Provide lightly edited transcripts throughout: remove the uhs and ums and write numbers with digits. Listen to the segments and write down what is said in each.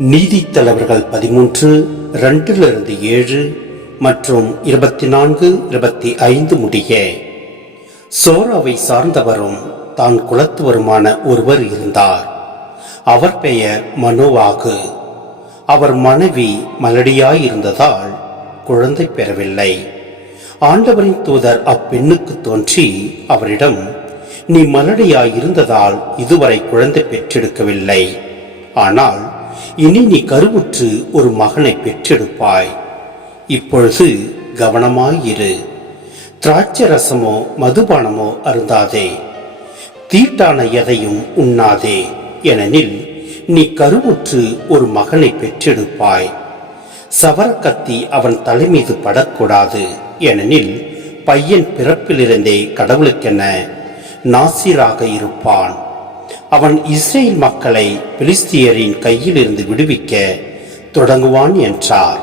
நீதித்தலைவர்கள் 13:2-7 மற்றும் 24-25 முடிய. சோராவை சார்ந்தவரும் தான் குலத்தவருமான ஒருவர் இருந்தார். அவர் பெயர் மனோவாகு. அவர் மனைவி மலடியாயிருந்ததால் குழந்தை பெறவில்லை. ஆண்டவரின் தூதர் அப்பெண்ணுக்கு தோன்றி அவரிடம், நீ மலடியாயிருந்ததால் இதுவரை குழந்தை பெற்றெடுக்கவில்லை. ஆனால் இனி நீ கருவுற்று ஒரு மகனை பெற்றெடுப்பாய். இப்பொழுது கவனமாயிரு. திராட்சை ரசமோ மதுபானமோ அருந்தாதே. தீட்டான எதையும் உண்ணாதே. ஏனெனில் நீ கருவுற்று ஒரு மகனை பெற்றெடுப்பாய். சவரக்கத்தி அவன் தலைமீது படக்கூடாது. ஏனெனில் பையன் பிறப்பிலிருந்தே கடவுளுக்கென நாசிராக இருப்பான். அவன் இஸ்ரேல் மக்களை பெலிஸ்தியரின் கையிலிருந்து விடுவிக்க தொடங்குவான் என்றார்.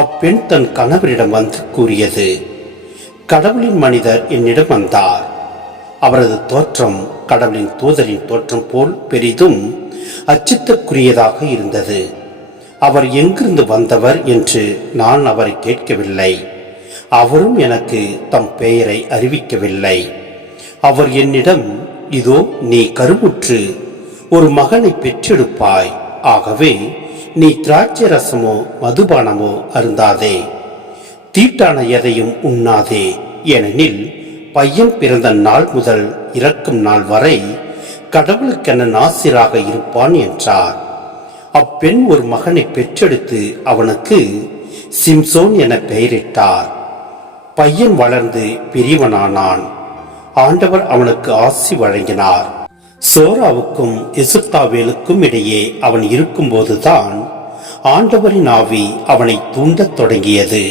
அப்பெண் தன் கணவரிடம் வந்து கூறியது, கடவுளின் மனிதர் என்னிடம் வந்தார். அவரது தோற்றம் கடவுளின் தூதரின் தோற்றம் போல் பெரிதும் அச்சத்துக்குரியதாக இருந்தது. அவர் எங்கிருந்து வந்தவர் என்று நான் அவரை கேட்கவில்லை. அவரும் எனக்கு தம் பெயரை அறிவிக்கவில்லை. அவர் என்னிடம், இதோ நீ கருவுற்று ஒரு மகனை பெற்றெடுப்பாய். ஆகவே நீ திராட்சை ரசமோ மதுபானமோ அருந்தாதே. தீட்டான எதையும் உண்ணாதே. ஏனெனில் பையன் பிறந்த நாள் முதல் இறக்கும் நாள் வரை கடவுளுக்கென நாசிராக இருப்பான் என்றார். அப்பெண் ஒரு மகனை பெற்றெடுத்து அவனுக்கு சிம்சோன் என பெயரிட்டார். பையன் வளர்ந்து பெரியவனானான். ஆண்டவர் அவனுக்கு ஆசி வழங்கினார். சோராவுக்கும் எசுத்தாவேலுக்கும் இடையே அவன் இருக்கும்போதுதான் ஆண்டவரின் ஆவி அவனை தூண்டத் தொடங்கியது.